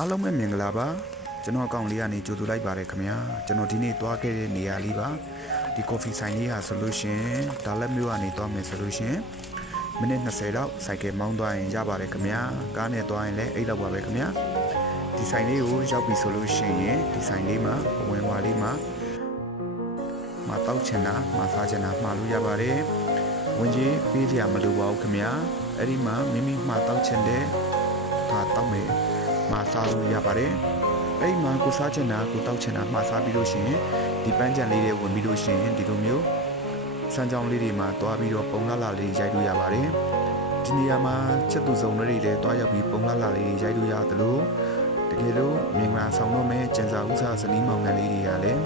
အားလုံးပဲမင်္ဂလာပါကျွန်တော်အကောင့်လေးကနေကြိုဆိုလိုက်ပါတယ်ခင်ဗျာကျွန်တော်ဒီနေ့သွားခဲ့တဲ့နေရာလေးပါဒီ coffee ဆိုင်လေးဟာဆိုလို့ရှင်ဒါလက်မျိုးကနေသွားမယ်ဆိုလို့ရှင်မိနစ်20လောက်စိုက်ကယ်မောင်းသွားရင်ရပါတယ်ခင်ဗျာကားနဲ့သွားရင်လည်းအဲ့လောက်ပါပဲခင်ဗျာဒီဆိုင်လေးကိုရောက်ပြီဆိုလို့ရှင်ဒီဆိုင်လေးမှာအဝင်ဝါလေးမှာတောက်ချင်တာစားချင်တာမှာလို့ရပါတယ်ဝင်ကြီးပေးစရာမလိုပါဘူးခင်ဗျာအဲ့ဒီမှာမိမိမှာတောက်ချင်တဲ့ဒါတောက်မယ်မှာစားလို့ရပါတယ်အဲ့ဒီမှာကိုစားချင်တာကိုတောက်ချင်တာမှာစားပြီးလို့ရှိရင်ဒီပန်းကြံလေးတွေဝင်ပြီးလို့ရှိရင်ဒီလိုမျိုးစမ်းကြောင်းလေးတွေမှာတွားပြီးတော့ပုံလာလေးရိုက်လို့ရပါတယ်ဒီနေရာမှာချက်သူစုံတွေလည်းတွားရောက်ပြီးပုံလာလေးရိုက်လို့ရတယ်လို့တကယ်လို့မင်္ဂလာဆောင်တော့မဲ့ကျန်စာဥစားစနီးမောင်ငန်းလေးတွေကလည်း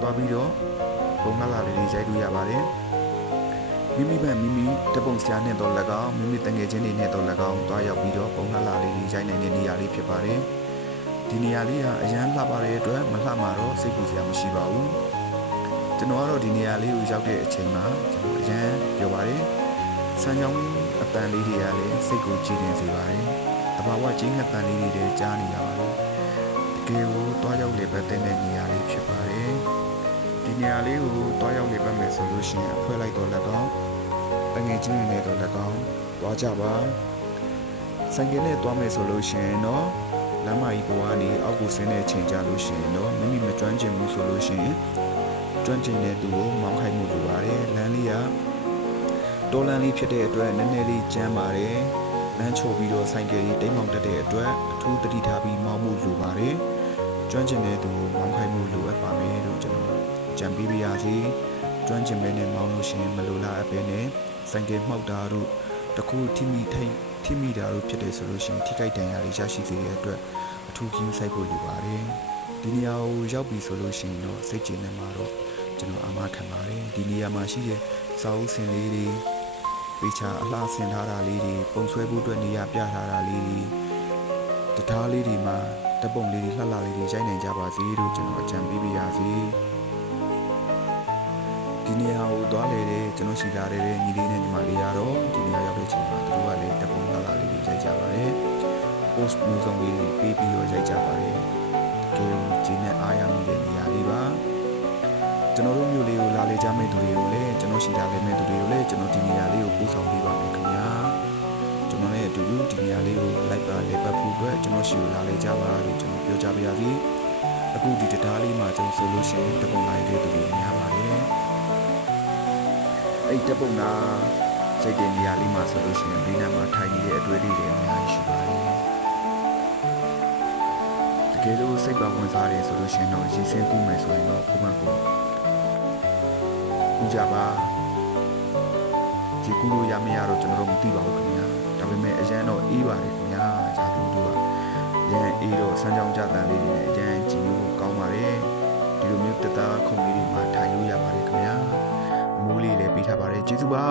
တွားပြီးတော့ပုံလာလေးရိုက်လို့ရပါတယ်မိမိတပုံစရာနဲ့တော့၎င်းမိမိတငယ်ချင်းတွေနဲ့တော့၎င်းတွားရောက်ပြီးတော့ပုံလှလေးတွေရိုက်နိုင်တဲ့နေရာလေးဖြစ်ပါတယ်ဒီနေရာလေးဟာအရန်လှပါတဲ့အတွက်မလှမှာတော့စိတ်ပူစရာမရှိပါဘူးကျွန်တော်ကတော့ဒီနေရာလေးကိုရောက်တဲ့အချိန်မှာကျွန်တော်အရန်ပြောပါတယ်စမ်းကြောင်းအပန်လေးတွေကလည်းစိတ်ကိုကြည်နေစေပါတယ်တဘာဝချင်းငှက်ပန်လေးတွေကြားနေရပါတယ်တကယ်ကိုတွားရောက်လေပတ်တဲ့နေရာလေးဖြစ်ပါတယ်ဒီနေရာလေးကိုတွားရောက်လေပတ်မယ်ဆိုလို့ရှိရင်အဖွဲလိုက်တော့၎င်းတငယ်ချင်းတွေနဲ့တော့၎င်းတွားကြပါဆိုင်ကယ်နဲ့တွားမယ်ဆိုလို့ရှိရင်တော့လမ်းမကြီးပေါ်ကနေအောက်ကိုဆင်းတဲ့အချိန်ကြလို့ရှိရင်တော့မိမိမကျွမ်းကျင်ဘူးဆိုလို့ရှိရင်ကျွမ်းကျင်တဲ့သူကိုမောင်းခိုင်းမှုလိုပါတယ်လမ်းလေးကတောလမ်းလေးဖြစ်တဲ့အတွက်နည်းနည်းလေးကျန်းပါတယ်လမ်းချိုပြီးတော့ဆိုင်ကယ်ကြီးတိမ်မောင်တက်တဲ့အတွက်အထူးသတိထားပြီးမောင်းမှုလိုပါတယ်ကျွမ်းကျင်တဲ့သူကိုမောင်းခိုင်းမှုလိုအပ်ပါမယ်လို့ကျွန်တော်ကြံပေးပါရစေကျွမ်းကျင်မဲနဲ့မောင်းလို့ရှိရင်မလိုလားအပ်ပဲနဲ့ဆိုင်ကယ်မှောက်တာတို့တခုထိမိတာတို့ဖြစ်တယ်ဆိုလို့ရှိရင်ထိခိုက်ဒဏ်ရာတွေရရှိစေတဲ့အတွက်အထူးကြီးစိုက်ဖို့လိုပါတယ်ဒီနေရာကိုရောက်ပြီဆိုလို့ရှိရင်တော့စိတ်ကြည်နေမှာတော့ကျွန်တော်အမှားခံပါတယ်ဒီနေရာမှာရှိတဲ့စာအုပ်စင်လေးတွေပေချာအလှဆင်ထားတာလေးတွေပုံဆွဲဖို့အတွက်နေရာပြထားတာလေးတွေတထားလေးတွေမှာတပုံလေးတွေလှလှလေးတွေရိုက်နိုင်ကြပါစေလို့ကျွန်တော်အကြံပေးပါရစေဒီနေရာကိုသွားလေတဲ့ကျွန်တော်ရှိလာတဲ့ညီလေးနဲ့ညီမလေးကတော့ဒီနေရာရောက်တဲ့အချိန်မှာသူတို့ကလည်းတပုံလှလှလေးတွေရိုက်ကြပါတယ် post မျိုးစုံလေးတွေပေးပြီးတော့ရိုက်ကြပါတယ်တကယ်ဂျင်းနဲ့အားရမိတဲ့နေရာလေးပါကျွန်တော်တို့မျိုးလေးကိုလာလေကြမဲ့သူတွေကိုလည်းကျွန်တော်ရှိလာလေမဲ့သူတွေကိုလည်းကျွန်တော်ဒီနေရာလေးကိုပို့ဆောင်ပေးပါမယ်ခင်ဗျာကျွန်တော်လည်းအတူတူဒီနေရာလေးကိုလိုက်ပါလေပတ်ဖို့အတွက်ကျွန်တော်ရှိကိုလာလေကြပါလို့ကျွန်တော်ပြောကြပါရစေအခုဒီတရားလေးမှာကျွန်တော်ဆိုလို့ရှိရင်တပုံလိုက်တဲ့သူတွေများပါတယ်အဲ့တပုံနာစိတ်တဲ့နေရာလေးမှာဆိုလို့ရှိရင်ဒီနားမှာထိုင်နေတဲ့အတွေ့အကြုံတွေအများကြီးရှိပါတယ်တကယ်လို့စိတ်ပါဝင်စားတယ်ဆိုလို့ရှိရင်တော့ရည်စင်းကူးမယ်ဆိုရင်တော့ကိုမကူကူကြပါဒီကူလို့ရမရတော့ကျွန်တော်တို့မသိပါဘူးခင်ဗျာဒါပေမဲ့အရန်တော့အေးပါတယ်ခင်ဗျာဇာတိတို့ကရန်အေးတော့စမ်းကြောင်းကြတန်လေးတွေနဲ့အရန်ကြည့်လို့ကောင်းပါတယ်ဒီလိုမျိုးတသားခုံလေးတွေမှာထိုင်လို့ရပါတယ်ခင်ဗျာမိုးလေးလည်းပေးထားပါတယ်ကျေးဇူးပါ